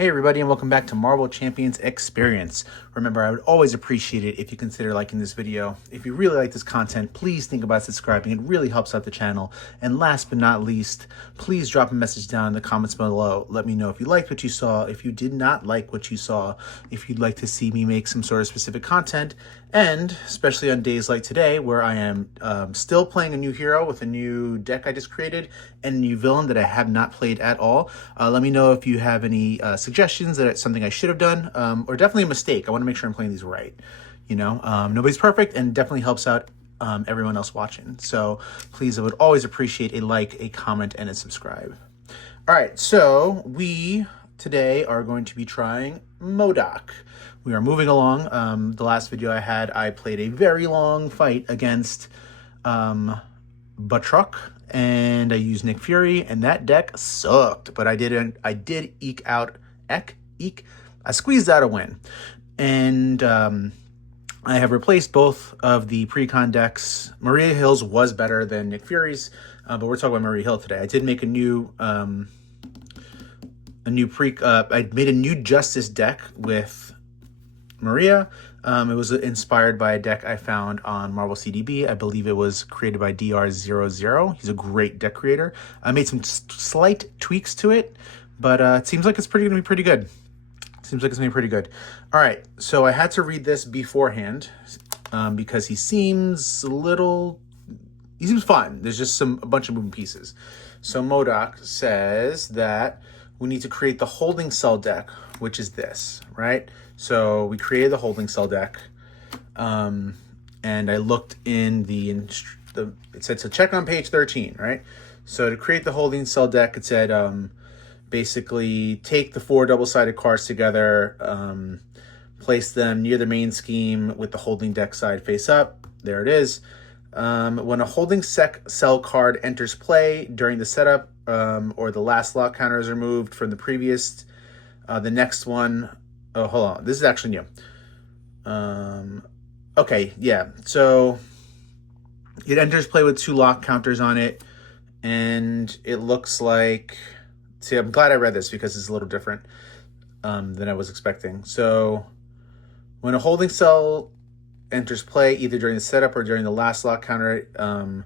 Hey everybody, and welcome back to Marvel Champions Experience. Remember, I would always appreciate it if you consider liking this video. If you really like this content, please think about subscribing. It really helps out the channel. And last but not least, please drop a message down in the comments below. Let me know if you liked what you saw, if you did not like what you saw, if you'd like to see me make some sort of specific content, and especially on days like today where I am still playing a new hero with a new deck I just created and a new villain that I have not played at all. Let me know if you have any suggestions that it's something I should have done, or definitely a mistake. I want to make sure I'm playing these right. You know, nobody's perfect, and definitely helps out everyone else watching. So please, I would always appreciate a like, a comment, and a subscribe. All right, so we today are going to be trying MODOK. We are moving along. The last video I played a very long fight against Butruck, and I used Nick Fury, and that deck sucked, but I did I squeezed out a win. And I have replaced both of the pre-con decks. Maria Hill's was better than Nick Fury's, but we're talking about Maria Hill today. I did make I made a new Justice deck with Maria. It was inspired by a deck I found on Marvel CDB. I believe it was created by DR00. He's a great deck creator. I made some slight tweaks to it, but it seems like it's going to be pretty good. All right, so I had to read this beforehand because he seems fun. There's just a bunch of moving pieces. So MODOK says that we need to create the holding cell deck, which is this, right? So we created the holding cell deck, and I looked in it said, so check on page 13, right? So to create the holding cell deck, it said, basically take the 4 double-sided cards together, place them near the main scheme with the holding deck side face up. There it is. When a holding cell card enters play during the setup, or the last lock counter is removed from the previous, the next one. Oh, hold on. This is actually new. Okay, yeah. So it enters play with 2 lock counters on it, and it looks like. See, I'm glad I read this because it's a little different than I was expecting. So when a holding cell enters play, either during the setup or during the last lock counter, no.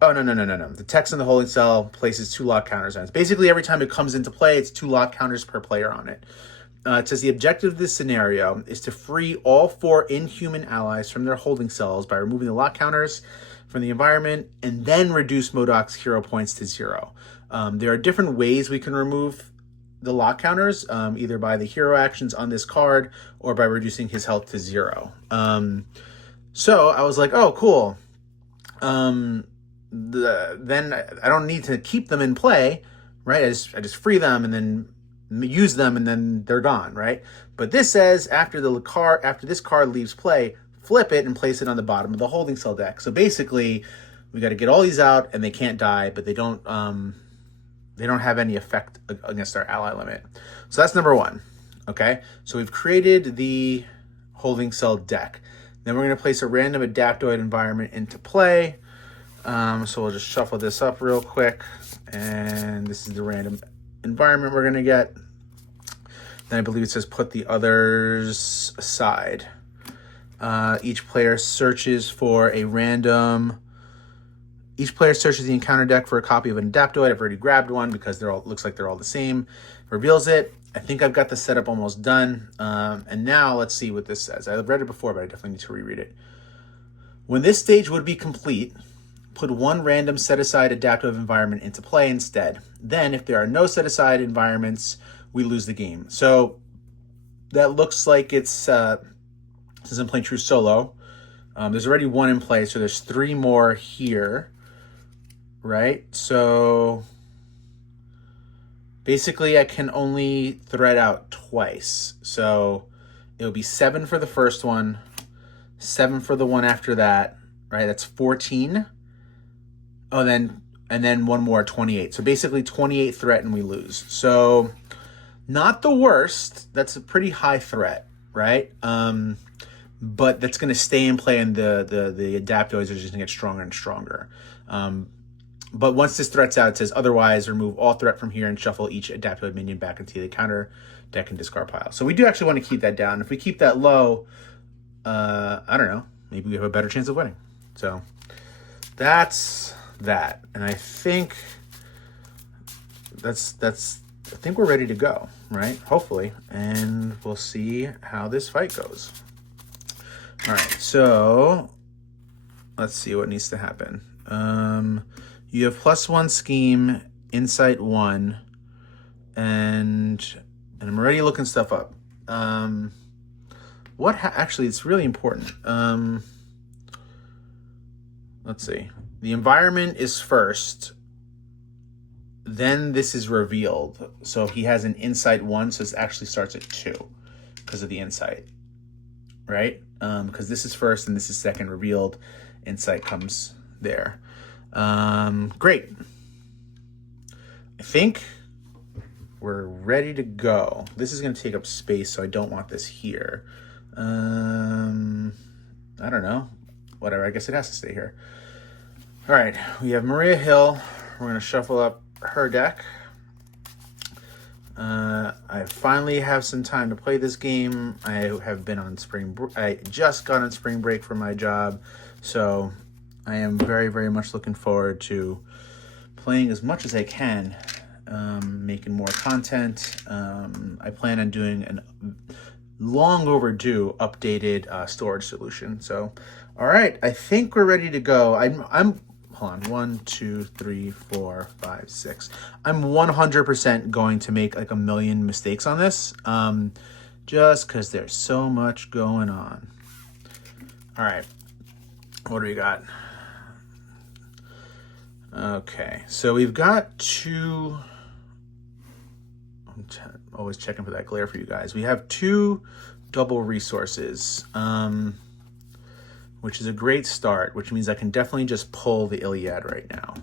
The text in the holding cell places 2 lock counters on it. Basically, every time it comes into play, it's 2 lock counters per player on it. It says the objective of this scenario is to free all 4 inhuman allies from their holding cells by removing the lock counters from the environment and then reduce MODOK's hero points to 0. There are different ways we can remove the lock counters, either by the hero actions on this card or by reducing his health to 0. So I was like, oh, cool. Then I don't need to keep them in play, right? I just free them and then use them and then they're gone, right? But this says after this card leaves play, flip it and place it on the bottom of the holding cell deck. So basically, we got to get all these out and they can't die, but they don't have any effect against our ally limit. So that's number 1. Okay, so we've created the holding cell deck. Then we're going to place a random adaptoid environment into play. So we'll just shuffle this up real quick, and this is the random environment we're going to get. Then I believe it says put the others aside. Each player searches the encounter deck for a copy of an adaptoid. I've already grabbed one because looks like they're all the same. Reveals it. I think I've got the setup almost done. And now let's see what this says. I've read it before, but I definitely need to reread it. When this stage would be complete, put 1 random set-aside adaptive environment into play instead. Then, if there are no set-aside environments, we lose the game. So that looks like it's, since I'm playing True Solo, there's already 1 in play, so there's 3 more here. Right, so basically I can only thread out twice. So it'll be 7 for the first one, 7 for the one after that, right? That's 14. Oh, and then 1 more, 28. So basically 28 threat and we lose. So not the worst. That's a pretty high threat, right? But that's going to stay in play, and the adaptoids are just going to get stronger and stronger. But once this threat's out, it says otherwise remove all threat from here and shuffle each adaptive minion back into the counter deck and discard pile. So we do actually want to keep that down. If we keep that low, I don't know, maybe we have a better chance of winning. So that's that. And I think I think we're ready to go, right? Hopefully. And we'll see how this fight goes. All right, so let's see what needs to happen. You have +1 scheme, insight 1, and I'm already looking stuff up. Actually, it's really important. Let's see. The environment is first, then this is revealed. So he has an insight 1, so it actually starts at 2 because of the insight, right? Because this is first and this is second revealed. Insight comes there. Great. I think we're ready to go. This is going to take up space, so I don't want this here. I don't know. Whatever, I guess it has to stay here. All right, we have Maria Hill. We're going to shuffle up her deck. I finally have some time to play this game. I have been on I just got on spring break from my job, so I am very, very much looking forward to playing as much as I can, making more content. I plan on doing a long overdue updated storage solution. So, all right, I think we're ready to go. Hold on, 1, 2, 3, 4, 5, 6. I'm 100% going to make like a million mistakes on this, just because there's so much going on. All right, what do we got? Okay, so we've got two. I'm always checking for that glare for you guys. We have 2 double resources, which is a great start, which means I can definitely just pull the Iliad right now.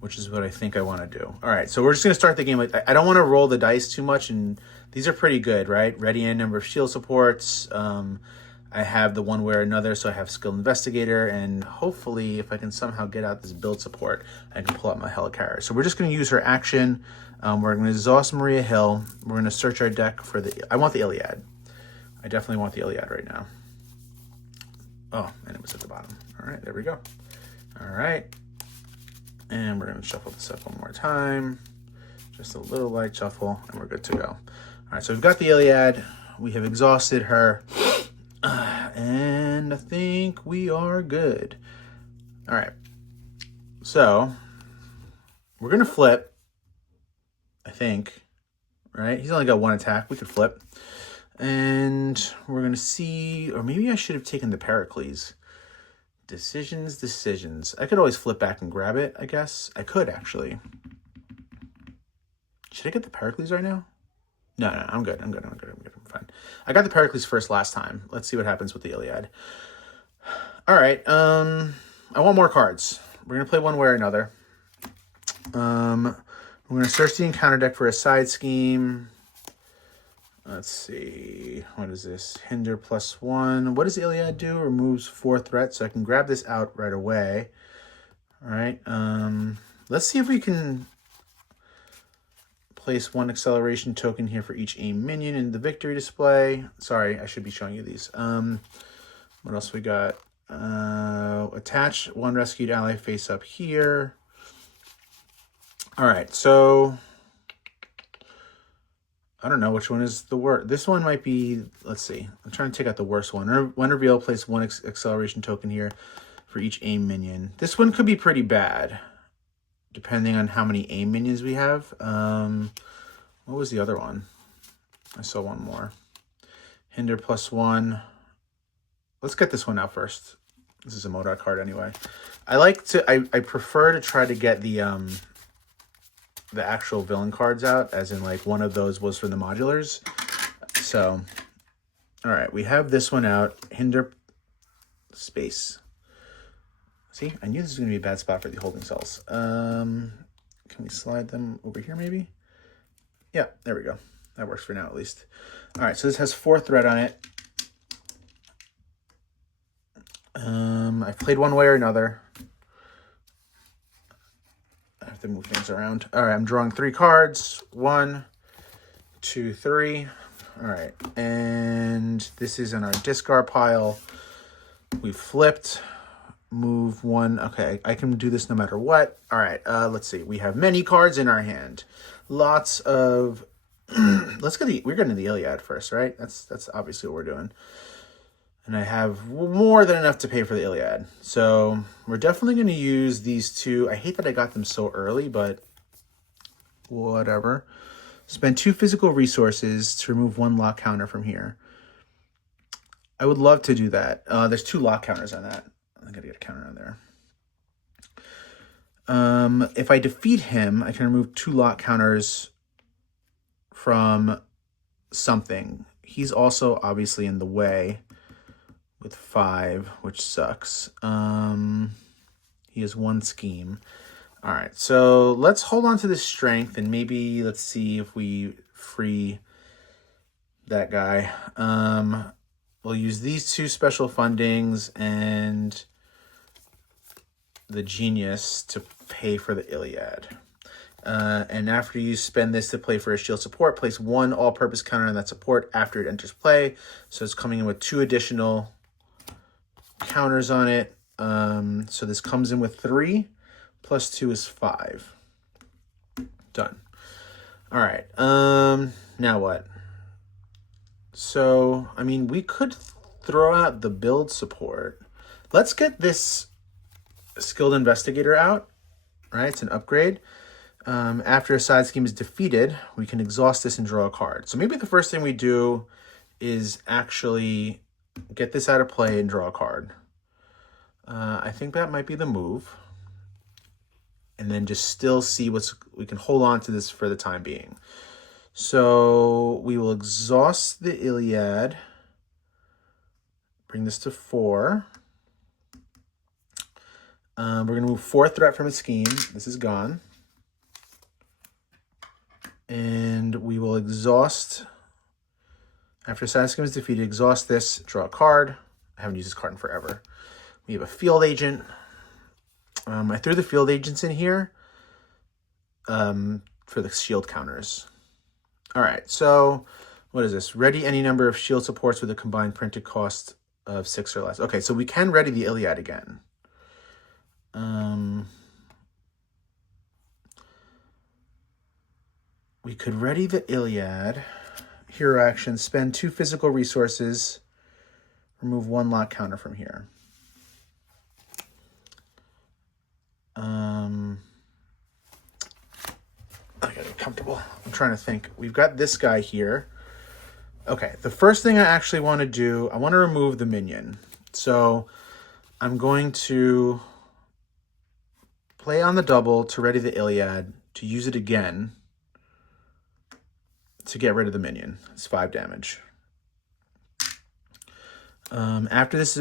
Which is what I think I want to do. All right, so we're just going to start the game. I don't want to roll the dice too much, and these are pretty good, right? Ready and number of shield supports. I have the one way or another, so I have Skilled Investigator, and hopefully, if I can somehow get out this build support, I can pull out my Helicarrier. So we're just going to use her action. We're going to exhaust Maria Hill. We're going to search our deck for I want the Iliad. I definitely want the Iliad right now. Oh, and it was at the bottom. All right, there we go. All right. And we're going to shuffle this up one more time. Just a little light shuffle, and we're good to go. All right, so we've got the Iliad. We have exhausted her. And I think we are good. All right. So we're going to flip, I think, right? He's only got 1 attack. We could flip. And we're going to see, or maybe I should have taken the Pericles. Decisions. I could always flip back and grab it, I guess. I could, actually. Should I get the Pericles right now? No, I'm good. I'm fine. I got the Pericles first last time. Let's see what happens with the Iliad. All right. I want more cards. We're going to play one way or another. We're going to search the encounter deck for a side scheme. Let's see. What is this? Hinder +1. What does Iliad do? Removes 4 threats, so I can grab this out right away. All right. Let's see if we can place 1 acceleration token here for each aim minion in the victory display. Sorry, I should be showing you these. What else we got? Attach 1 rescued ally face up here. All right, so I don't know which one is the worst. This one might be, let's see. I'm trying to take out the worst one. When reveal, place 1 acceleration token here for each aim minion. This one could be pretty bad, depending on how many aim minions we have. What was the other one? I saw one more. Hinder +1. Let's get this one out first. This is a MODOK card anyway. I prefer to try to get the actual villain cards out, as in like one of those was for the modulars. So, all right, we have this one out. Hinder space. See, I knew this was going to be a bad spot for the holding cells. Can we slide them over here maybe? Yeah, there we go. That works for now at least. All right, so this has 4 threat on it. I've played one way or another. I have to move things around. All right, I'm drawing 3 cards. 1, 2, 3. All right, and this is in our discard pile. We flipped. Move 1. Okay, I can do this no matter what. All right, let's see. We have many cards in our hand. Lots of... we're getting the Iliad first, right? That's obviously what we're doing. And I have more than enough to pay for the Iliad. So we're definitely going to use these 2. I hate that I got them so early, but whatever. Spend 2 physical resources to remove 1 lock counter from here. I would love to do that. There's 2 lock counters on that. I gotta get a counter on there. If I defeat him, I can remove 2 lock counters from something. He's also obviously in the way with 5, which sucks. He has 1 scheme. All right, so let's hold on to this strength and maybe let's see if we free that guy. We'll use these 2 special fundings and the genius to pay for the Iliad. And after you spend this to play for a shield support, place 1 all-purpose counter on that support after it enters play. So it's coming in with 2 additional counters on it. So this comes in with 3, plus 2 is 5. Done. All right. Now what? So, I mean, we could throw out the build support. Let's get this Skilled Investigator out, right? It's an upgrade. After a side scheme is defeated, we can exhaust this and draw a card. So maybe the first thing we do is actually get this out of play and draw a card. I think that might be the move. And then just still see we can hold on to this for the time being. So we will exhaust the Iliad. Bring this to 4. We're going to move 4 threat from a scheme. This is gone. And we will exhaust. After side scheme is defeated, exhaust this, draw a card. I haven't used this card in forever. We have a field agent. I threw the field agents in here for the shield counters. All right, so what is this? Ready any number of shield supports with a combined printed cost of 6 or less. Okay, so we can ready the Iliad again. We could ready the Iliad. Hero action, spend 2 physical resources, remove 1 lock counter from here. I gotta get comfortable. I'm trying to think. We've got this guy here. Okay, the first thing I actually want to do, I want to remove the minion. So I'm going to play on the double to ready the Iliad, to use it again to get rid of the minion. It's 5 damage. After this,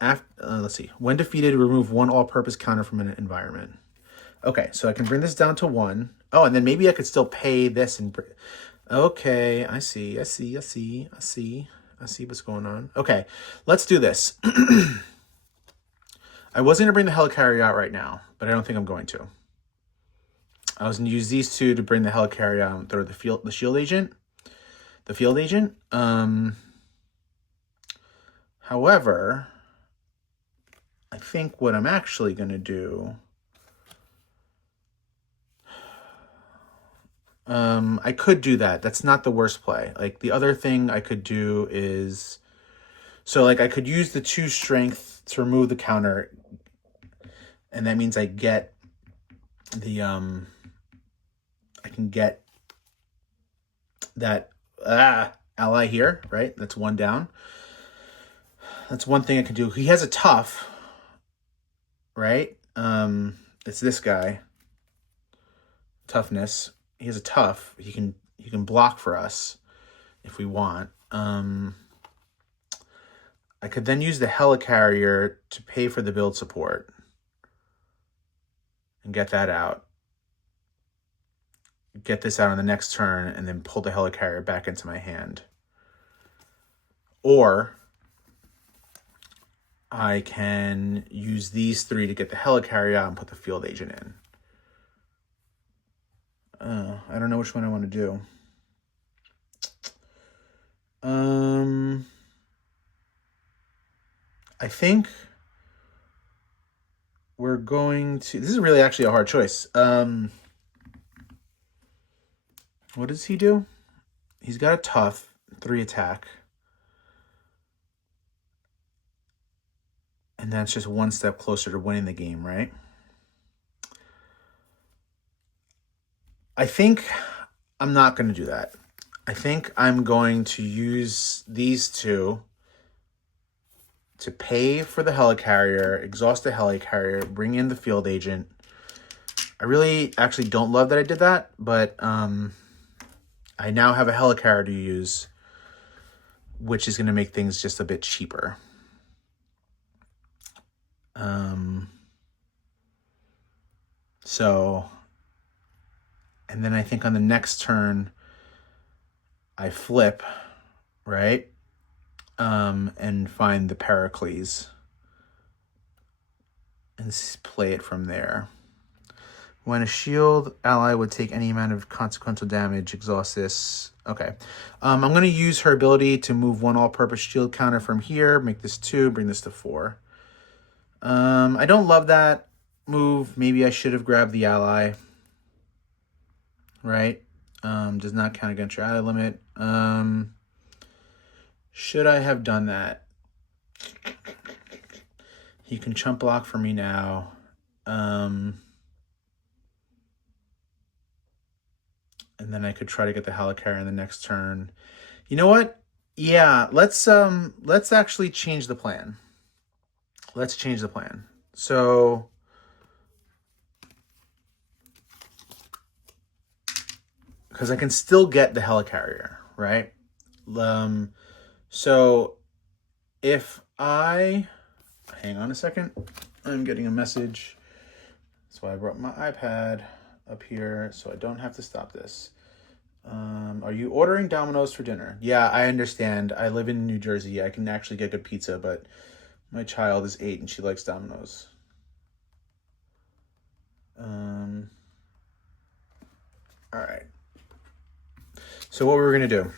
let's see. When defeated, remove 1 all-purpose counter from an environment. Okay, so I can bring this down to 1. Oh, and then maybe I could still pay this and... Okay, I see what's going on. Okay, let's do this. I wasn't going to bring the helicarrier out right now, but I don't think I'm going to. I was going to use these 2 to bring the helicarrier out and throw the field agent. However, I think what I'm actually going to do... I could do that. That's not the worst play. Like, the other thing I could do is... So, like, I could use the 2 strength to remove the counter. And that means I get the... I can get that ally here, right? That's 1 down. That's one thing I can do. He has a tough, right? It's this guy. Toughness. He has a tough. He can block for us if we want. I could then use the helicarrier to pay for the build support and get that out. Get this out on the next turn and then pull the helicarrier back into my hand. Or I can use these 3 to get the helicarrier out and put the field agent in. I don't know which one I want to do. I think we're going to... This is really actually a hard choice. What does he do? He's got a tough 3 attack. And that's just one step closer to winning the game, right? I think I'm not going to do that. I think I'm going to use these 2 to pay for the helicarrier, exhaust the helicarrier, bring in the field agent. I really actually don't love that I did that, but I now have a helicarrier to use, which is going to make things just a bit cheaper. And then I think on the next turn, I flip, right? And find the Pericles and play it from there. When a shield ally would take any amount of consequential damage, exhaust this. Okay. I'm going to use her ability to move 1 all-purpose shield counter from here, make this 2, bring this to 4. I don't love that move. Maybe I should have grabbed the ally. Right? Does not count against your ally limit. Should I have done that? He can chump block for me now. And then I could try to get the helicarrier in the next turn. You know what? Yeah, let's actually change the plan. Let's change the plan. So because I can still get the helicarrier, right? So if I hang on a second, I'm getting a message. That's why I brought my iPad up here so I don't have to stop this. Are you ordering Domino's for dinner? Yeah, I understand. I live in New Jersey. I can actually get good pizza, but my child is 8 and she likes Domino's. All right. So what we were going to do,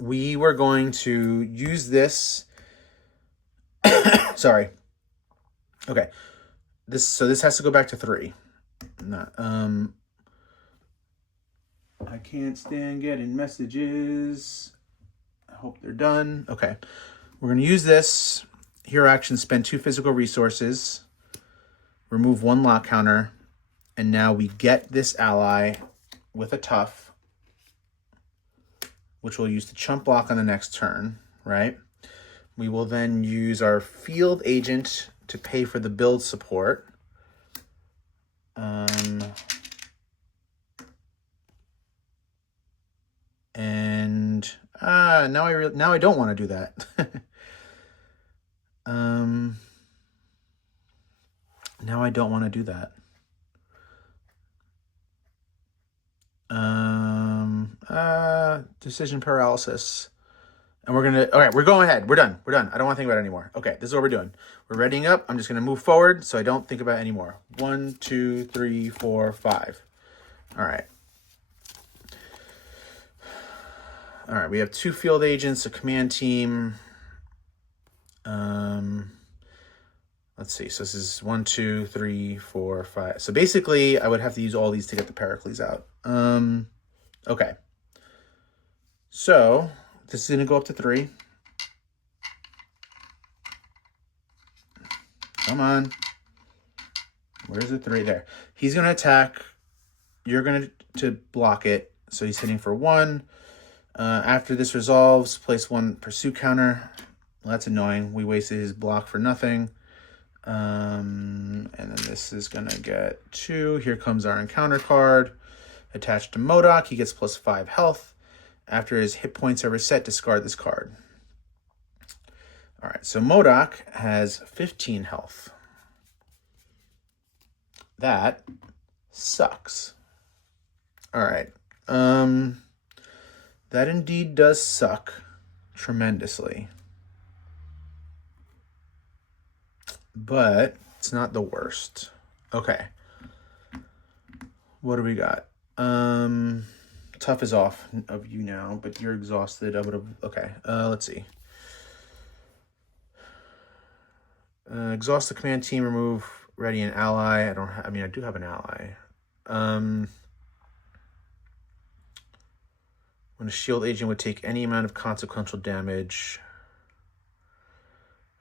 we were going to use this. Sorry. Okay. So this has to go back to 3. Not, I can't stand getting messages. I hope they're done. Okay. We're going to use this. Hero action, spend 2 physical resources, remove 1 lock counter, and now we get this ally with a tough, which we'll use to chump block on the next turn, right? We will then use our field agent to pay for the build support. And now I don't want to do that. Now I don't want to do that. Decision paralysis. And we're gonna, all right, we're going ahead. We're done. We're done. I don't want to think about it anymore. Okay, this is what we're doing. We're readying up. I'm just gonna move forward so I don't think about it anymore. 1, 2, 3, 4, 5. All right. All right, we have 2 field agents, a command team. Let's see. So this is 1, 2, 3, 4, 5. So basically, I would have to use all these to get the Pericles out. Okay. So this is going to go up to 3. Come on. Where's the 3? There. He's going to attack. You're going to block it. So he's hitting for 1. After this resolves, place 1 pursuit counter. Well, that's annoying. We wasted his block for nothing. And then this is going to get 2. Here comes our encounter card. Attached to MODOK, he gets plus 5 health. After his hit points are reset, discard this card. All right, so MODOK has 15 health. That sucks. All right. That indeed does suck tremendously. but it's not the worst. Okay. What do we got? Tough is off of you now, but you're exhausted. I would have. Okay. Let's see. Exhaust the command team. Remove ready an ally. I don't. I mean, I do have an ally. When a shield agent would take any amount of consequential damage.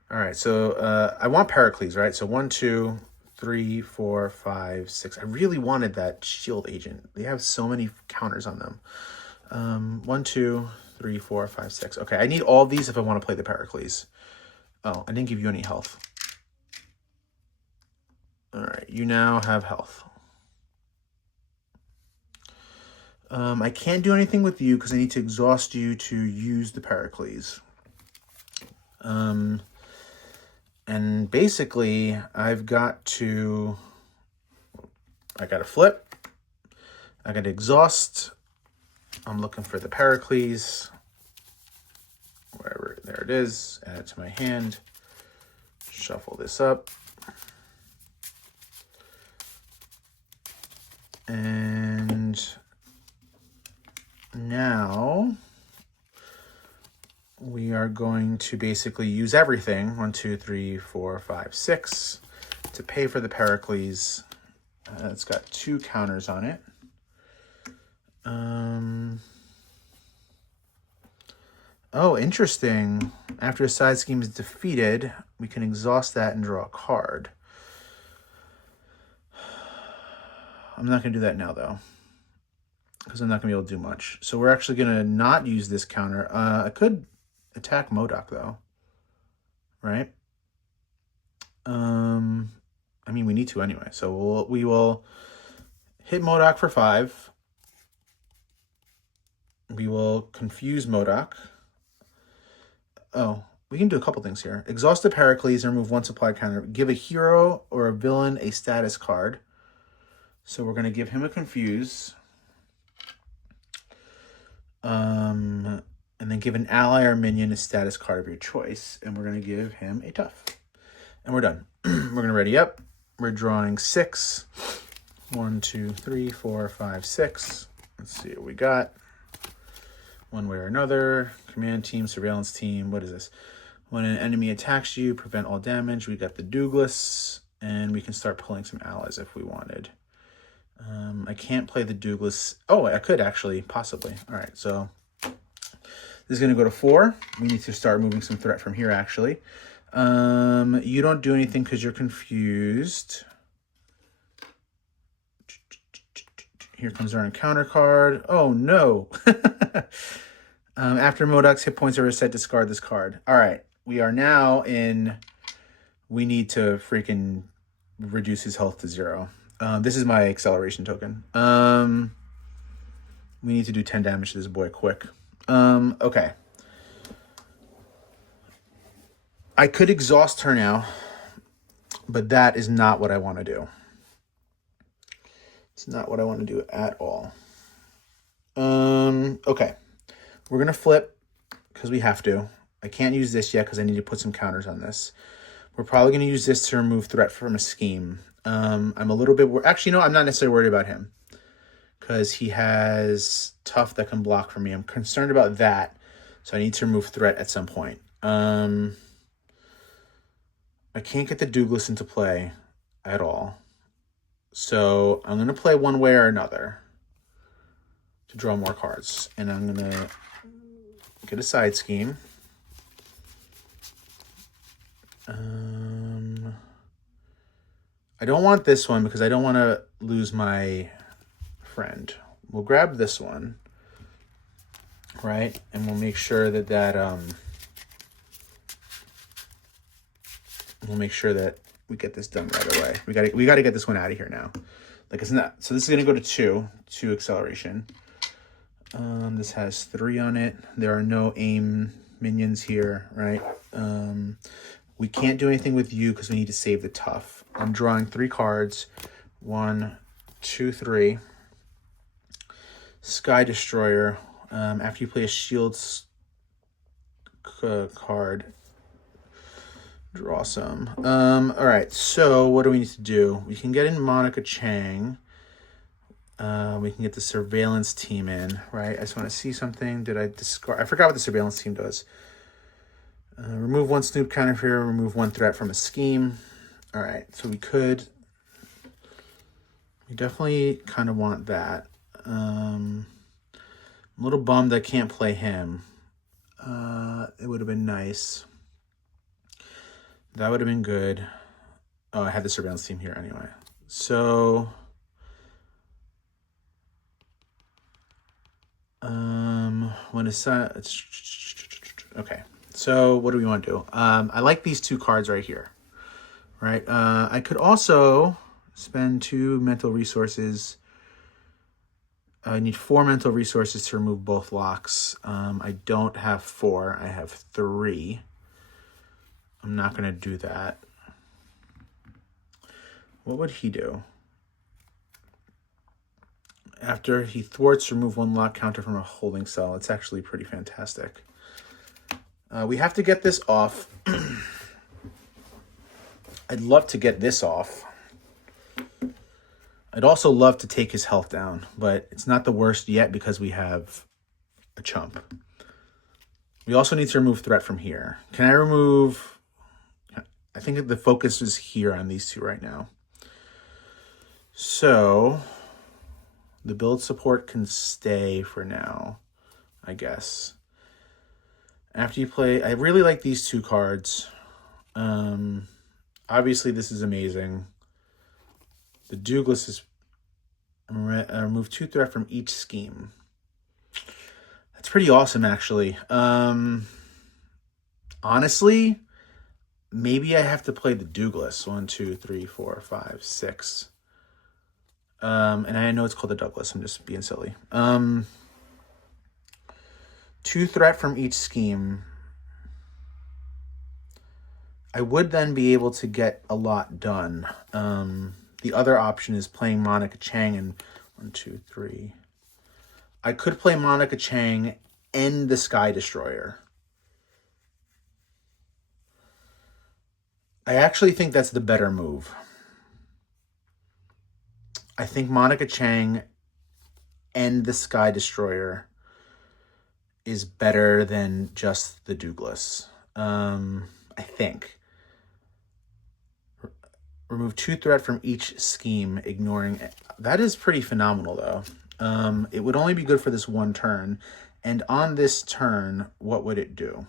All right. So I want Pericles, right? So 1, 2, 3, 4, 5, 6. I really wanted that shield agent. They have so many counters on them. 1, 2, 3, 4, 5, 6. Okay, I need all these if I want to play the Pericles. Oh, I didn't give you any health. All right, you now have health. I can't do anything with you because I need to exhaust you to use the Pericles. And basically, I got to flip. I got to exhaust. I'm looking for the Pericles. Wherever, there it is. Add it to my hand. Shuffle this up. And now we are going to basically use everything, 1, 2, 3, 4, 5, 6, to pay for the Pericles. It's got 2 counters on it. Oh, interesting. After a side scheme is defeated, we can exhaust that and draw a card. I'm not going to do that now, though, because I'm not going to be able to do much. So we're actually going to not use this counter. I could attack MODOK, though, right? I mean, we need to anyway. So we will hit MODOK for 5. We will confuse MODOK. Oh, we can do a couple things here. Exhaust the Pericles and remove 1 supply counter. Give a hero or a villain a status card. So we're going to give him a confuse. And then give an ally or minion a status card of your choice. And we're going to give him a tough. And we're done. We're going to ready up. We're drawing 6. 1, 2, 3, 4, 5, 6. Let's see what we got. One way or another. Command team, surveillance team. What is this? When an enemy attacks you, prevent all damage. We got the Douglas. And we can start pulling some allies if we wanted. I can't play the Douglas. Oh, I could actually, possibly. All right, so this is going to go to 4. We need to start moving some threat from here, actually. You don't do anything because you're confused. Here comes our encounter card. Oh, no. After MODOK's hit points are reset, discard this card. All right, we are now in... We need to freaking reduce his health to 0. This is my acceleration token. We need to do 10 damage to this boy quick. Okay. I could exhaust her now, but that is not what I want to do. It's not what I want to do at all. Okay. We're going to flip because we have to. I can't use this yet because I need to put some counters on this. We're probably going to use this to remove threat from a scheme. I'm a little bit... Actually, no, I'm not necessarily worried about him because he has tough that can block for me. I'm concerned about that, so I need to remove threat at some point. I can't get the Douglas into play at all. So I'm going to play one way or another to draw more cards. And I'm going to get a side scheme. I don't want this one because I don't want to lose my friend. We'll grab this one, right? And we'll make sure that we'll make sure that we get this done right away. We got to get this one out of here now. Like, it's not. So this is going to go to 2 acceleration. This has 3 on it. There are no aim minions here, right? We can't do anything with you because we need to save the tough. I'm drawing 3 cards. 1, 2, 3. Sky Destroyer. After you play a shields card, Draw some. All right, so what do we need to do? We can get in Monica Chang. We can get the surveillance team in, right? I just want to see something. Did I discard? I forgot what the surveillance team does. Remove one snoop counter here, remove one threat from a scheme. All right, so we definitely kind of want that. I'm a little bummed I can't play him. It would have been nice. That would have been good. Oh, I had the surveillance team here anyway. So, when it's okay. So what do we want to do? I like these two cards right here, right? I could also spend 2 mental resources. I need 4 mental resources to remove both locks. I don't have 4. I have 3. I'm not going to do that. What would he do? After he thwarts, remove 1 lock counter from a holding cell. It's actually pretty fantastic. We have to get this off. I'd love to get this off. I'd also love to take his health down, but it's not the worst yet because we have a chump. We also need to remove threat from here. Can I remove... I think the focus is here on these two right now. So, the build support can stay for now, I guess. After you play... I really like these 2 cards. Obviously, this is amazing. The Douglas is remove 2 threat from each scheme. That's pretty awesome, actually. Honestly, maybe I have to play the Douglas. 1, 2, 3, 4, 5, 6. And I know it's called the Douglas. I'm just being silly. 2 threat from each scheme. I would then be able to get a lot done. The other option is playing Monica Chang and 1, 2, 3. I could play Monica Chang and the Sky Destroyer. I actually think that's the better move. I think Monica Chang and the Sky Destroyer is better than just the Douglas. I think. Remove 2 threat from each scheme, ignoring it. That is pretty phenomenal, though. It would only be good for this 1 turn. And on this turn, what would it do?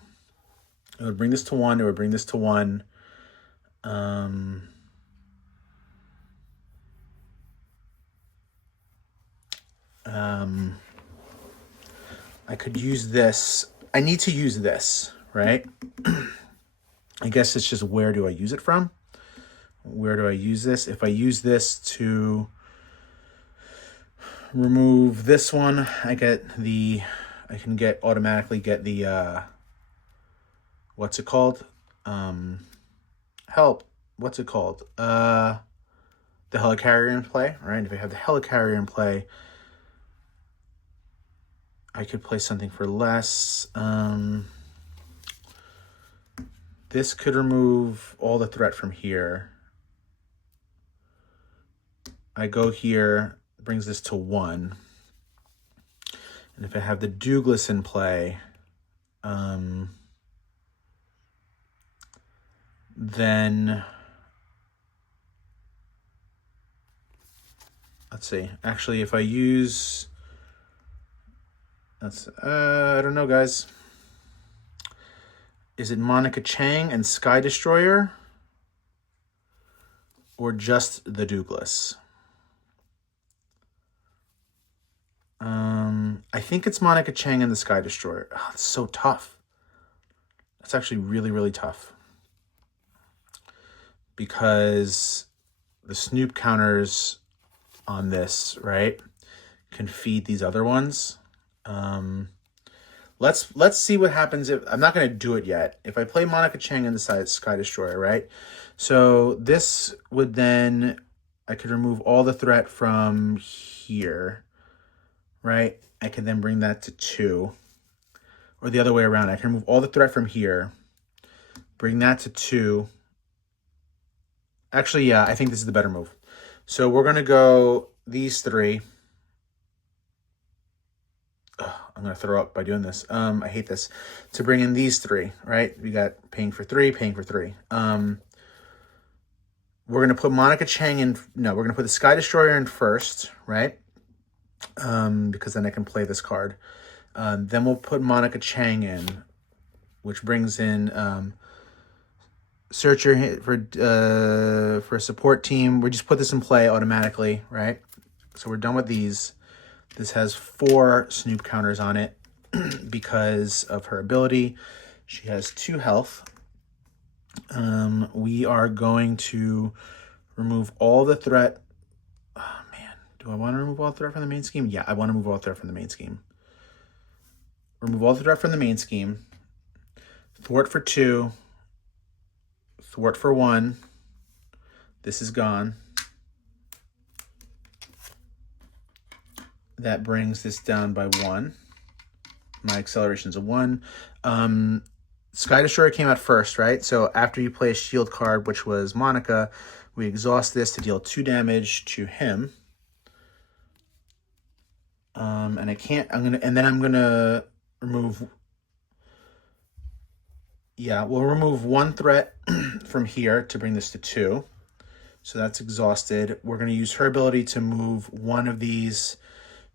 It would bring this to 1. It would bring this to 1. I could use this. I need to use this, right? I guess it's just where do I use it from? Where do I use this? If I use this to remove this one, I can automatically get the, what's it called? Help. What's it called? The helicarrier in play, right? If I have the helicarrier in play, I could play something for less. This could remove all the threat from here. I go here, brings this to 1. And if I have the Douglas in play, then let's see. Actually, if I use... I don't know, guys. Is it Monica Chang and Sky Destroyer? Or just the Douglas? I think it's Monica Chang and the Sky Destroyer. Oh, it's so tough. That's actually really, really tough. Because the Snoop counters on this, right, can feed these other ones. Let's see what happens if... I'm not going to do it yet. If I play Monica Chang and the Sky Destroyer, right? So this would then... I could remove all the threat from here, right? I can then bring that to 2. Or the other way around. I can remove all the threat from here. Bring that to 2. Actually, yeah, I think this is the better move. So we're going to go these 3. Ugh, I'm going to throw up by doing this. I hate this. To bring in these 3, right? We got paying for 3, paying for 3. We're going to put Monica Chang in. No, we're going to put the Sky Destroyer in first, right? Because then I can play this card. Then we'll put Monica Chang in, which brings in Searcher for a support team. We just put this in play automatically, right? So we're done with these. This has 4 Snoop counters on it because of her ability. She has 2 health. We are going to remove all the threat. Oh, man. Do I want to remove all threat from the main scheme? Yeah, I want to remove all threat from the main scheme. Remove all the threat from the main scheme. Thwart for 2. Thwart for 1. This is gone. That brings this down by 1. My acceleration's a 1. Sky Destroyer came out first, right? So after you play a shield card, which was Monica, we exhaust this to deal 2 damage to him. And I can't, and then I'm gonna remove, yeah, we'll remove 1 threat from here to bring this to 2. So that's exhausted. We're gonna use her ability to move 1 of these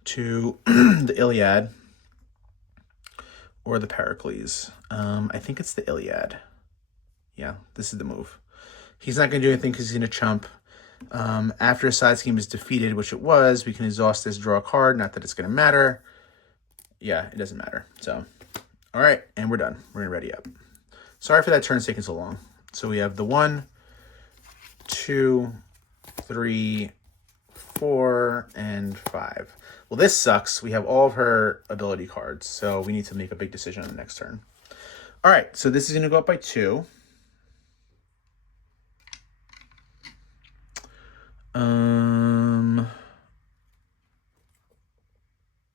to the Iliad or the Pericles. I think it's the Iliad. Yeah, this is the move. He's not going to do anything because he's going to chump. After a side scheme is defeated, which it was, we can exhaust this, draw a card. Not that it's going to matter. Yeah, it doesn't matter. So, all right, and we're done. We're going to ready up. Sorry for that turn taking so long. So we have the 1, 2, 3, 4, and 5. Well, this sucks. We have all of her ability cards, so we need to make a big decision on the next turn. All right, so this is going to go up by 2.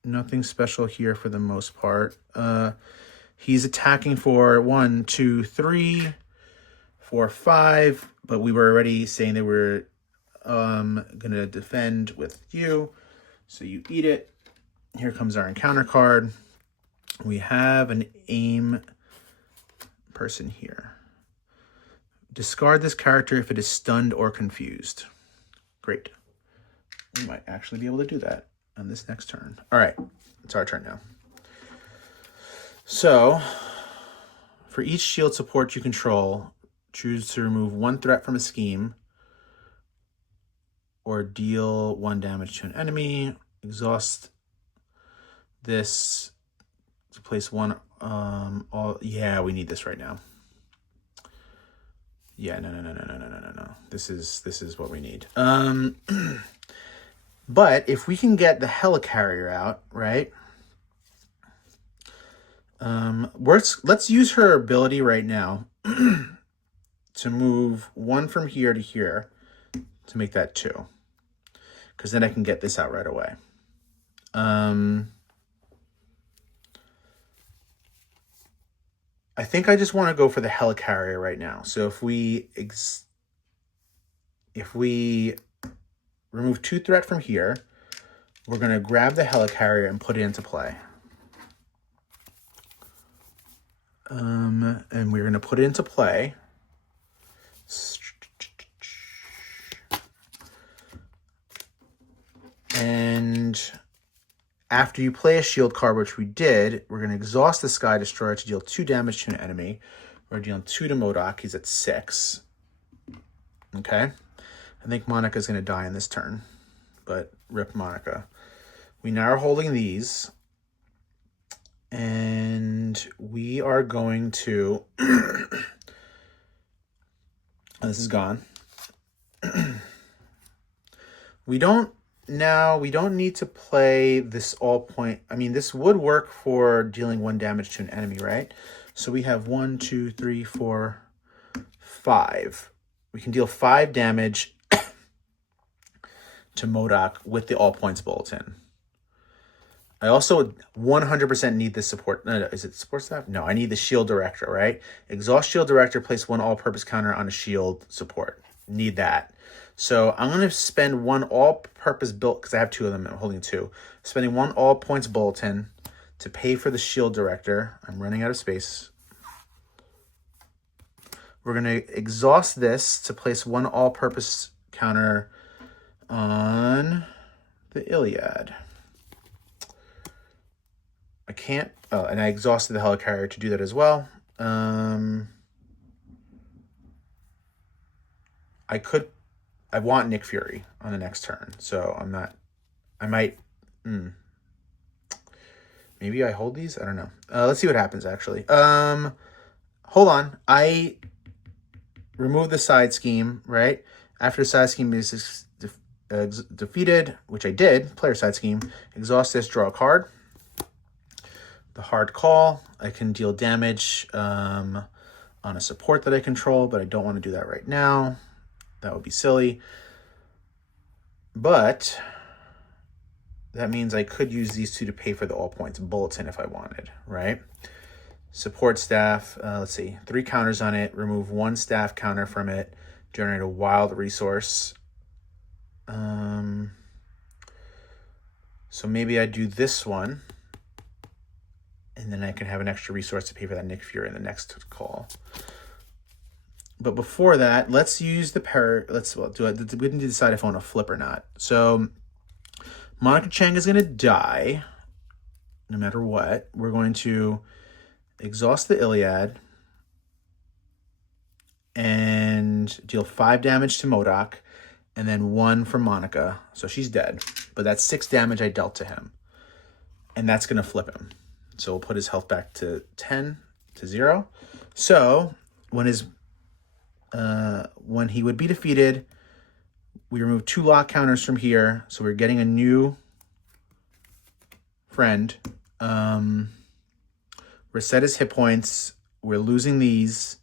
Nothing special here for the most part. He's attacking for 1, 2, 3, 4, 5, but we were already saying that we're gonna defend with you. So you eat it. Here comes our encounter card. We have an aim person here. Discard this character if it is stunned or confused. Great. We might actually be able to do that on this next turn. All right, it's our turn now. So, for each shield support you control, choose to remove 1 threat from a scheme or deal 1 damage to an enemy. Exhaust this to place 1. Yeah, we need this right now. Yeah, no. This is what we need. But if we can get the helicarrier out, right? Let's use her ability right now to move 1 from here to here to make that 2. Because then I can get this out right away. I think I just want to go for the helicarrier right now. So if we remove 2 threat from here, we're going to grab the helicarrier and put it into play. And we're going to put it into play. And after you play a shield card, which we did, we're going to exhaust the Sky Destroyer to deal 2 damage to an enemy. We're dealing 2 to MODOK. He's at 6. Okay. I think Monica's going to die in this turn, but rip Monica. We now are holding these, and we are going to... This is gone. We don't need to play this all point. I mean, this would work for dealing 1 damage to an enemy, right? So we have 1, 2, 3, 4, 5. We can deal 5 damage to MODOK with the all points bulletin. I also 100% need this support. No, is it support staff? No, I need the shield director, right? Exhaust shield director, place one all-purpose counter on a shield support. Need that. So I'm going to spend one all-purpose build, because I have two of them. I'm holding two. Spending one all-points bulletin to pay for the shield director. I'm running out of space. We're going to exhaust this to place one all-purpose counter on the Iliad. I can't, oh, and I exhausted the helicarrier to do that as well. I want Nick Fury on the next turn, so maybe I hold these? I don't know. Let's see what happens, actually. Hold on. I remove the side scheme, right? After the side scheme is defeated, which I did, player side scheme, exhaust this, draw a card. The hard call, I can deal damage on a support that I control, but I don't want to do that right now. That would be silly. But that means I could use these two to pay for the all points bulletin if I wanted, right? Support staff, let's see, 3 counters on it, remove 1 staff counter from it, generate a wild resource. So maybe I do this one. And then I can have an extra resource to pay for that Nick Fury in the next call. But before that, let's use the we need to decide if I want to flip or not. So MODOK Chang is going to die no matter what. We're going to exhaust the Iliad and deal 5 damage to MODOK and then 1 for Monica. So she's dead. But that's 6 damage I dealt to him. And that's going to flip him. So we'll put his health back to 10 to 0. So when he would be defeated, we remove 2 lock counters from here. So we're getting a new friend. Reset his hit points. We're losing these.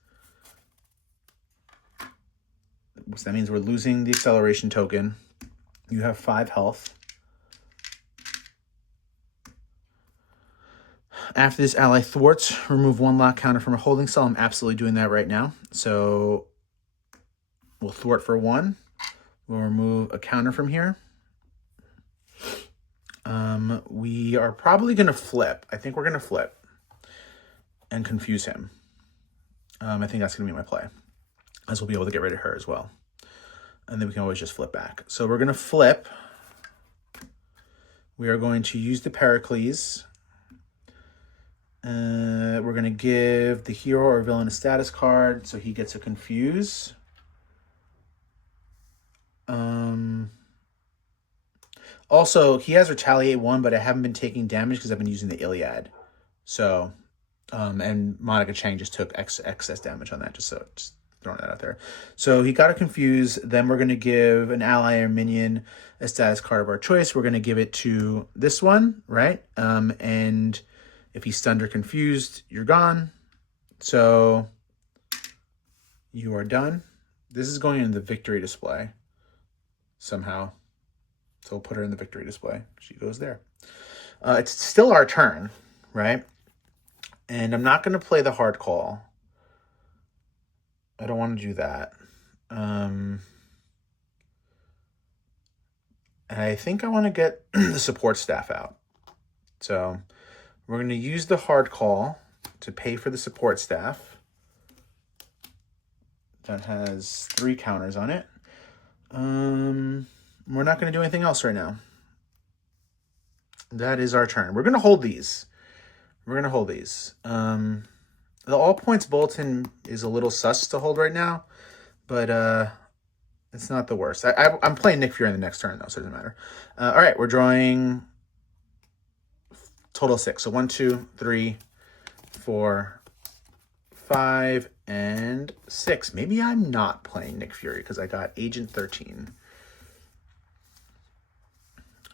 So that means we're losing the acceleration token. You have 5 health. After this ally thwarts, remove 1 lock counter from a holding cell. I'm absolutely doing that right now. So we'll thwart for 1. We'll remove a counter from here. We are probably going to flip. I think we're going to flip and confuse him. I think that's going to be my play, as we'll be able to get rid of her as well. And then we can always just flip back. So we're going to flip. We are going to use the Pericles. We're going to give the hero or villain a status card, so he gets a confuse. Also, he has Retaliate 1, but I haven't been taking damage because I've been using the Iliad. So, and MODOK Chang just took excess damage on that, just throwing that out there. So he got a confuse. Then we're going to give an ally or minion a status card of our choice. We're going to give it to this one, right? And if he's stunned or confused, you're gone. So you are done. This is going in the victory display somehow. So we'll put her in the victory display. She goes there. It's still our turn, right? And I'm not going to play the hard call. I don't want to do that. And I think I want to get the support staff out. So we're going to use the hard call to pay for the support staff. That has 3 counters on it. We're not going to do anything else right now. That is our turn. We're going to hold these. The all points bulletin is a little sus to hold right now, but it's not the worst. I'm playing Nick Fury in the next turn, though, so it doesn't matter. All right, we're drawing total 6. So 1, 2, 3, 4, 5, and 6. Maybe I'm not playing Nick Fury because I got Agent 13.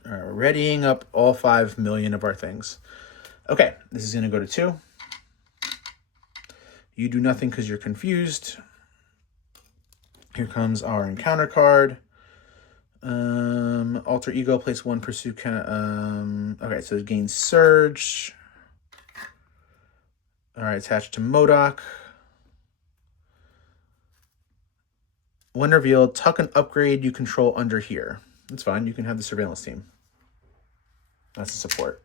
All right, we're readying up all 5 million of our things. Okay, this is going to go to 2. You do nothing because you're confused. Here comes our encounter card. Alter Ego, place 1 pursuit. Okay, so it gains Surge. All right, attached to MODOK. When revealed, tuck an upgrade you control under here. That's fine. You can have the surveillance team. That's the support.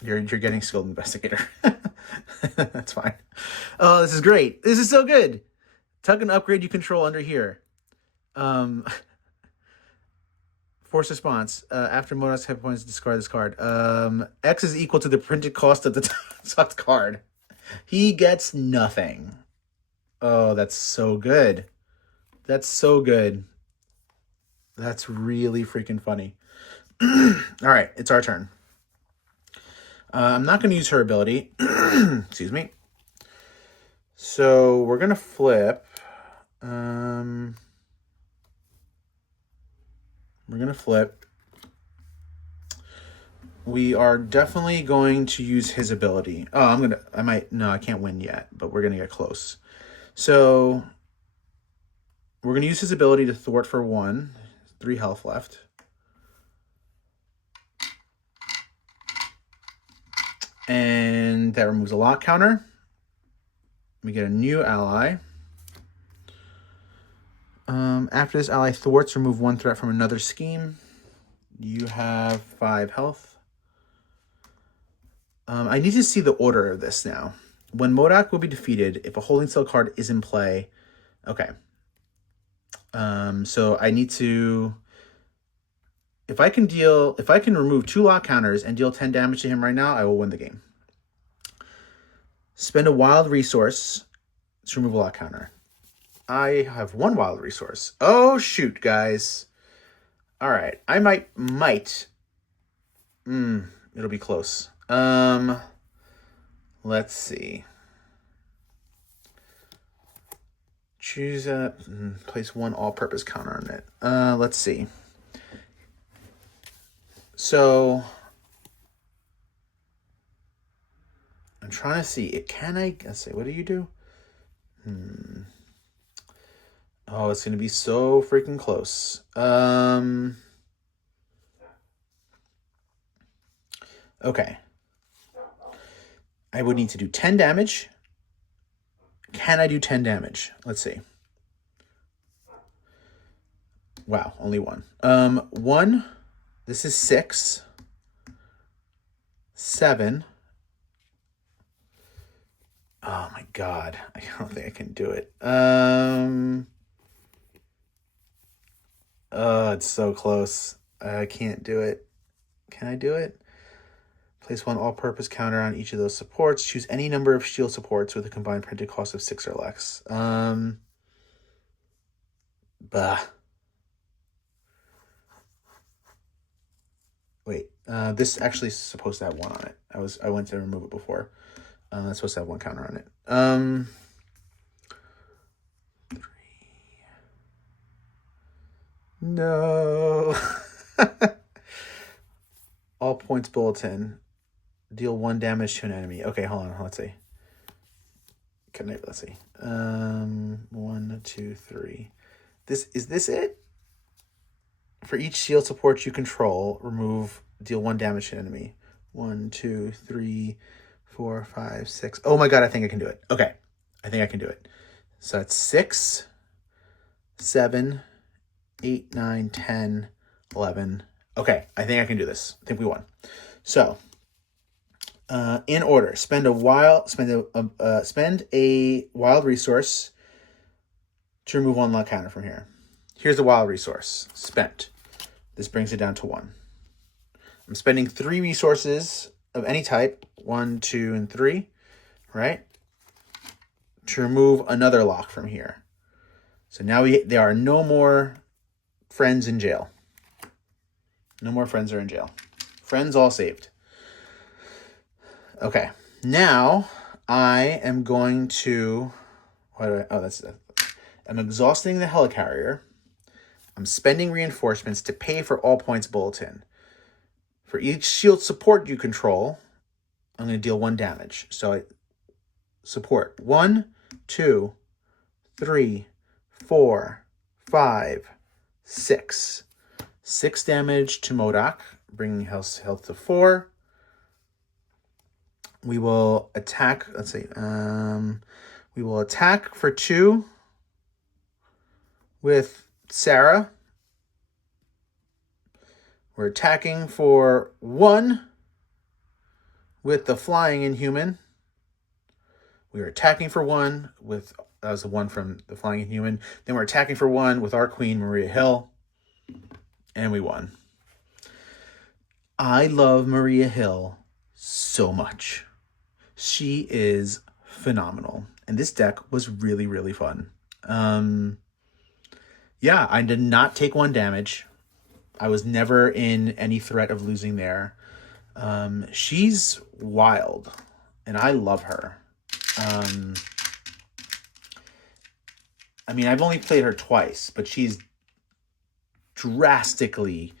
You're getting skilled investigator. That's fine. Oh, this is great. This is so good. Tuck an upgrade you control under here. Force response. After MODOK's hit points, discard this card. X is equal to the printed cost of the tucked card. He gets nothing. Oh, that's so good. That's so good. That's really freaking funny. All right, it's our turn. I'm not going to use her ability. Excuse me. So we're going to flip. We're going to flip. We are definitely going to use his ability. Oh, I can't win yet, but we're going to get close. So we're going to use his ability to thwart for 1. 3 health left. And that removes a lock counter. We get a new ally. After this ally thwarts, remove 1 threat from another scheme. You have 5 health. I need to see the order of this now. When MODOK will be defeated, if a holding cell card is in play. Okay. So I need to... If I can remove 2 lock counters and deal 10 damage to him right now, I will win the game. Spend a wild resource to remove a lock counter. I have 1 wild resource. Oh, shoot, guys. All right. I might. It'll be close. Let's see. Choose place 1 all-purpose counter on it. Let's see. So I'm trying to see it. Let's see. What do you do? Oh, it's going to be so freaking close. Okay. I would need to do 10 damage. Can I do 10 damage? Let's see. Wow, only 1. 1. This is 6. 7. Oh my god. I don't think I can do it. Oh, it's so close. I can't do it. Can I do it? Place 1 all-purpose counter on each of those supports. Choose any number of shield supports with a combined printed cost of 6 or less. Wait, this actually is supposed to have 1 on it. I went to remove it before. That's supposed to have 1 counter on it. 3. No. All points bulletin. Deal 1 damage to an enemy. Okay, hold on. Let's see. Let's see. 1, 2, 3. Is this it? For each shield support you control, deal 1 damage to an enemy. 1, 2, 3, 4, 5, 6. Oh my god, I think I can do it. Okay. I think I can do it. So that's 6, 7, 8, 9, 10, 11. Okay, I think I can do this. I think we won. So, in order, spend a wild resource to remove 1 lock counter from here. Here's the wild resource spent. This brings it down to 1. I'm spending 3 resources of any type, 1, 2, and 3, right? To remove another lock from here. So now there are no more friends in jail. No more friends are in jail. Friends all saved. Okay. Now I am going to... I'm exhausting the helicarrier. I'm spending reinforcements to pay for all points bulletin. For each shield support you control, I'm going to deal 1 damage. So support 1, 2, 3, 4, 5, 6. 6 damage to MODOK, bringing health to 4. We will attack, let's see, we will attack for 2 with Sarah. We're attacking for 1 with the Flying Inhuman. We are attacking for 1 with, that was the one from the Flying Inhuman. Then we're attacking for 1 with our queen, Maria Hill. And we won. I love Maria Hill so much. She is phenomenal. And this deck was really, really fun. Yeah, I did not take 1 damage. I was never in any threat of losing there. She's wild, and I love her. I mean, I've only played her twice, but she's drastically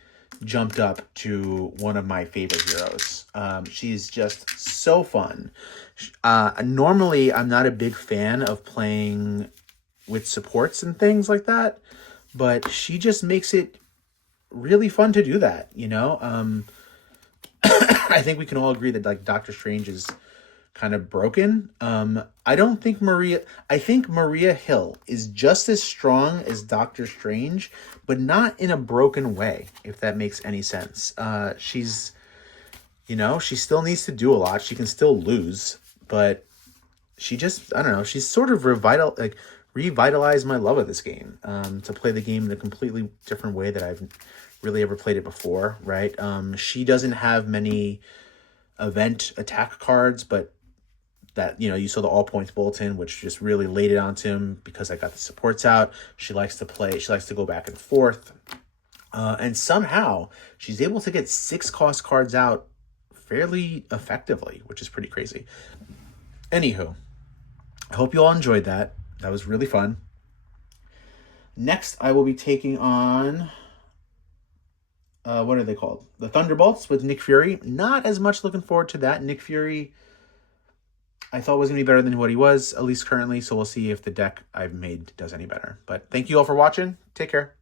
jumped up to one of my favorite heroes. She's just so fun. Normally, I'm not a big fan of playing with supports and things like that, but she just makes it really fun to do that, you know? I think we can all agree that, like, Doctor Strange is kind of broken. I think Maria Hill is just as strong as Doctor Strange, but not in a broken way, if that makes any sense. She's, you know, she still needs to do a lot. She can still lose, but she just, I don't know, she's sort of revitalized my love of this game, to play the game in a completely different way that I've really ever played it before, right? She doesn't have many event attack cards, but that, you know, you saw the all points bulletin, which just really laid it onto him because I got the supports out. She likes to go back and forth. And somehow she's able to get 6 cost cards out fairly effectively, which is pretty crazy. Anywho, I hope you all enjoyed that. That was really fun. Next, I will be taking on, what are they called? The Thunderbolts with Nick Fury. Not as much looking forward to that. Nick Fury, I thought was going to be better than what he was, at least currently. So we'll see if the deck I've made does any better. But thank you all for watching. Take care.